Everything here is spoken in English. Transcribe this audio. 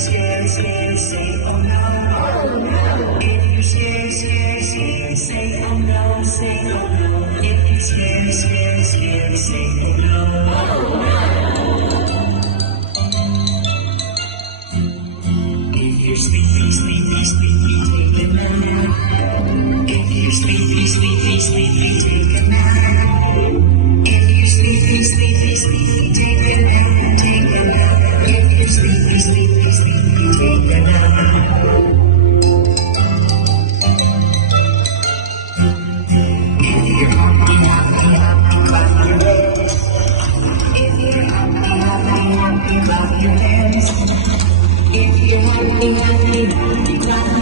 say oh no. If you're scared, say oh no, say oh no. If you're scared, say oh no. If you're sleepy, take a nap. If you're sleepy, take a nap. If you're sleepy, take a nap, take a nap. If you're sleepy, take a nap. If you're happy, clap your hands. If you're happy, clap your hands. If you're happy, clap